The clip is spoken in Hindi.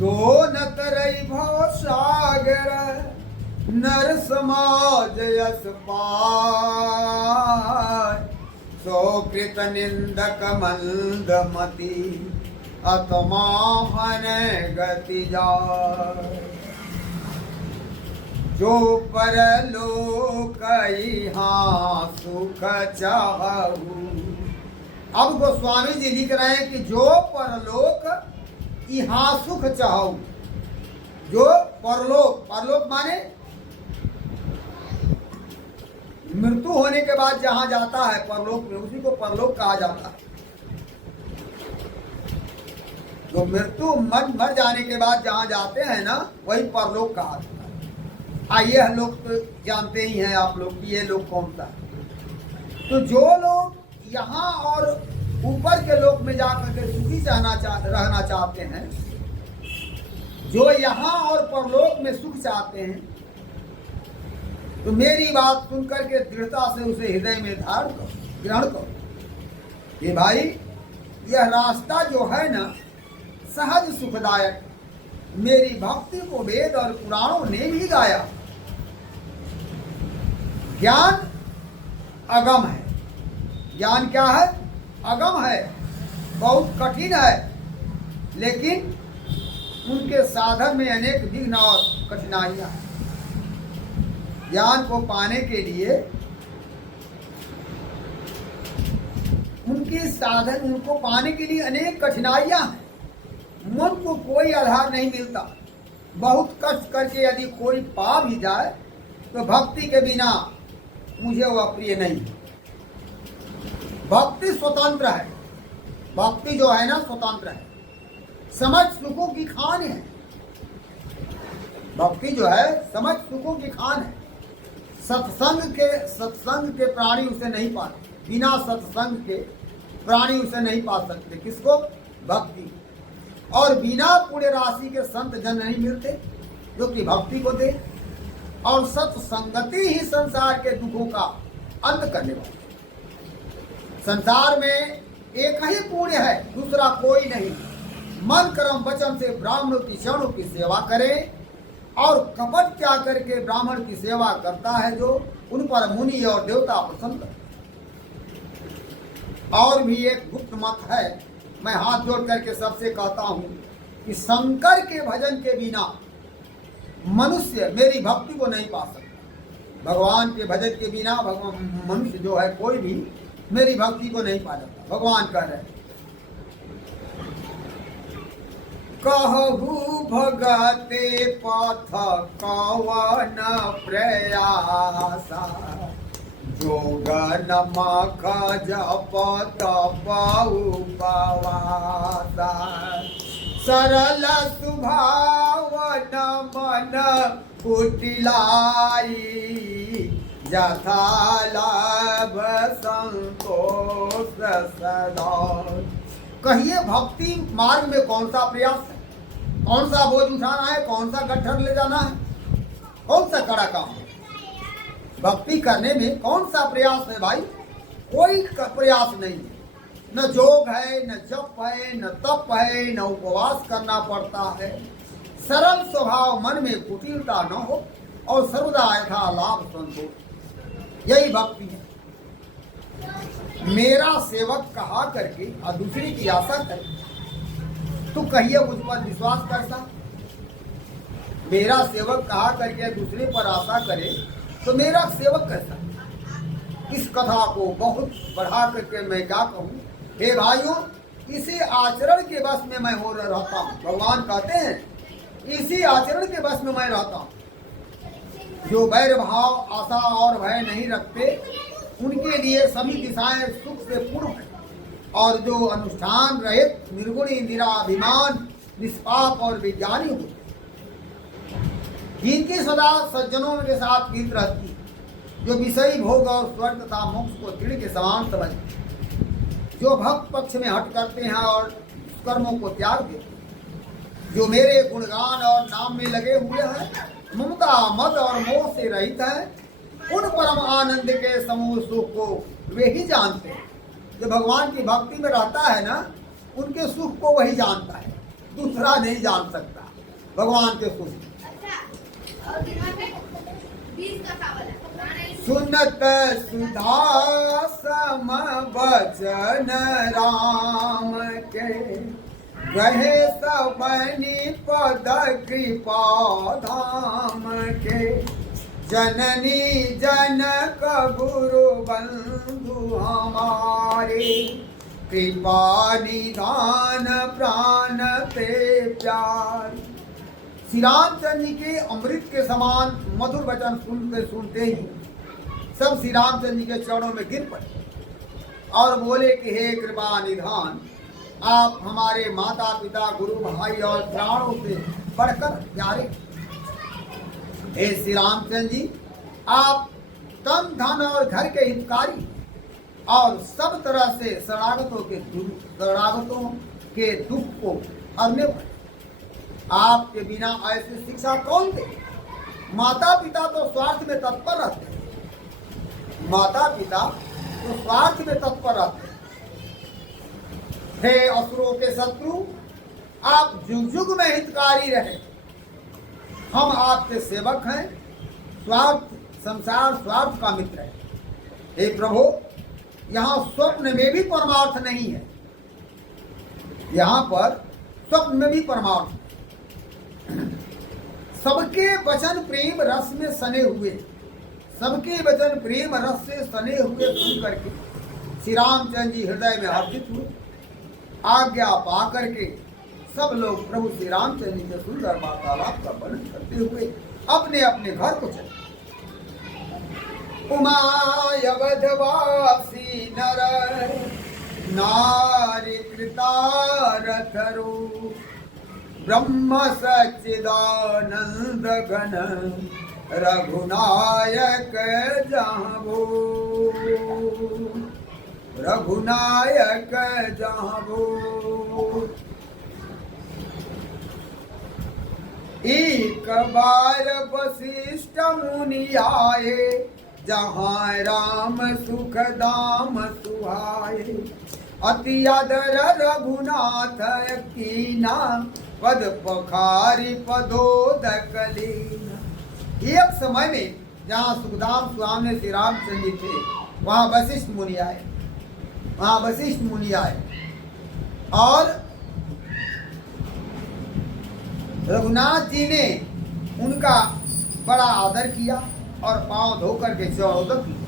जो न तरई भव सागर नर समाज यस पाय, सो कृत निंदक मंदमति अतमाहन गति जाय। जो परलोक यहाँ सुख चाहू। अब गोस्वामी जी लिख रहे हैं कि जो परलोक यहाँ सुख चाहू। जो परलोक, परलोक माने मृत्यु होने के बाद जहां जाता है परलोक में, उसी को परलोक कहा जाता है। जो मृत्यु मर जाने के बाद जहां जाते हैं ना, वही परलोक कहा जाता है। ये लोग तो जानते ही हैं आप लोग कि ये लोग कौन सा। तो जो लोग यहाँ और ऊपर के लोक में जाकर के सुखी रहना चाहते हैं, जो यहाँ और परलोक में सुख चाहते हैं, तो मेरी बात सुनकर के दृढ़ता से उसे हृदय में धारण करो, ग्रहण करो। ये भाई, यह रास्ता जो है ना सहज सुखदायक, मेरी भक्ति को वेद और पुराणों ने भी गाया। ज्ञान अगम है। ज्ञान क्या है? अगम है, बहुत कठिन है, लेकिन उनके साधन में अनेक विघ्न और कठिनाइयां हैं। ज्ञान को पाने के लिए उनको पाने के लिए अनेक कठिनाइयां हैं। मन को कोई आधार नहीं मिलता। बहुत कष्ट करके यदि कोई पा भी जाए तो भक्ति के बिना मुझे वह प्रिय नहीं। भक्ति स्वतंत्र है। भक्ति जो है ना स्वतंत्र है, समझ सुखों की खान है। भक्ति जो है समझ सुखों की खान है। सत्संग के प्राणी उसे नहीं पाते। बिना सत्संग के प्राणी उसे नहीं पा सकते। किसको? भक्ति। और बिना पुण्य राशि के संत जन नहीं मिलते जो कि भक्ति को दे। और सत्संगति ही संसार के दुखों का अंत करने वाली। संसार में एक ही पुण्य है, दूसरा कोई नहीं। मन कर्म वचन से ब्राह्मणों की चरणों की सेवा करें, और कपट त्याग करके ब्राह्मण की सेवा करता है जो, उन पर मुनि और देवता प्रसन्न करते। और भी एक गुप्त मत है, मैं हाथ जोड़ करके सबसे कहता हूं कि शंकर के भजन के बिना मनुष्य मेरी भक्ति को नहीं पा सकता। भगवान के भजन के बिना मनुष्य जो है कोई भी मेरी भक्ति को नहीं पा सकता। भगवान कह रहे हैं, कहू भगते पथ कवन प्रयासा, जोगन मख जप तप उपवासा, सरल सुभावन मन कुटिलाई, यथा लाभ संतोष सदा। कहिए भक्ति मार्ग में कौन सा प्रयास है? कौन सा बोझ उठाना है? कौन सा गट्ठर ले जाना है? कौन सा कड़ा काम है? भक्ति करने में कौन सा प्रयास है भाई? कोई प्रयास नहीं है। न जोग है, न जप है, न तप है, न उपवास करना पड़ता है। सरल स्वभाव, मन में कुटिलता न हो, और सर्वदा यथा लाभ संतोष, यही भक्ति है। मेरा सेवक कहा करके और दूसरे की आशा करे, तो कहिए मुझ पर विश्वास करता। मेरा सेवक कहा करके दूसरे पर आशा करे तो मेरा सेवक कैसा? इस कथा को बहुत बढ़ा करके मैं क्या कहूँ, हे भाइयों, इसी आचरण के बस में मैं हो रहता हूँ। भगवान कहते हैं इसी आचरण के बस में मैं रहता हूँ। जो वैर भाव, आशा और भय नहीं रखते, उनके लिए सभी दिशाएं सुख से पूर्ण है। और जो अनुष्ठान रहित, निर्गुण, निराभिमान, निष्पाप और विज्ञानी होते, जिनकी सदा सज्जनों के साथ प्रीत रहती है, जो विषयी भोग और स्वर्ग तथा मोक्ष को तीर के समान समझते, जो भक्त पक्ष में हट करते हैं और कर्मों को त्याग देते, जो मेरे गुणगान और नाम में लगे हुए हैं, ममता, मद और मोह से रहित है, उन परम आनंद के समूह सुख को वे ही जानते हैं। जो भगवान की भक्ति में रहता है ना, उनके सुख को वही जानता है, दूसरा नहीं जान सकता। भगवान के खुश। सुनत सुधा सम बचन राम के, कहे सबनी पद कृपा धाम के। जननी जनक गुरु बंधु हमारे, कृपा निधान प्राण पे प्यार। श्री रामचंद्र जी के अमृत के समान मधुर वचन सुनते सुनते ही सब श्री रामचंद्र जी के चरणों में गिर पड़े और बोले कि हे कृपा निधान, आप हमारे माता पिता गुरु भाई और प्राणों से बढ़कर प्यारे। हे श्री रामचंद्र जी, आप तन धन और घर के हितकारी और सब तरह से शरणागतों के दुख को हरने वाले। आपके बिना ऐसी शिक्षा कौन दे? माता पिता तो स्वार्थ में तत्पर रहते हैं, माता पिता तो स्वार्थ में तत्पर रहते हैं। हे असुरों के शत्रु, आप जुग जुग में हितकारी रहे। हम आपके सेवक हैं, स्वार्थ संसार स्वार्थ का मित्र है। हे प्रभु, यहाँ स्वप्न में भी परमार्थ नहीं है, यहाँ पर स्वप्न में भी परमार्थ। सबके वचन प्रेम रस में सने हुए, सबके वचन प्रेम रस से सने हुए सुन करके श्री रामचंद्र जी हृदय में हर्षित हुए। आज्ञा पा करके सब लोग प्रभु श्री रामचंद्र जी के सुंदर वार्तालाप का वर्णन करते हुए अपने अपने घर को चले। उमायवधवासी नर नारी कृतारथरो, ब्रह्म सच्चिदानंद घन रघुनायक जाबो, रघुनायक जाबो। एक बार वशिष्ठ मुनि आए, जहाँ राम सुख दाम सुहाए। अति आदर रघुनाथ कीना, पद पखारी पदोदक लीना। एक समय में जहाँ सुखदाम स्वामी श्री रामचंद्र जी थे, वहाँ वशिष्ठ मुनि आए, वहाँ वशिष्ठ मुनि आए और रघुनाथ जी ने उनका बड़ा आदर किया और पांव धोकर के चरणोदक किया।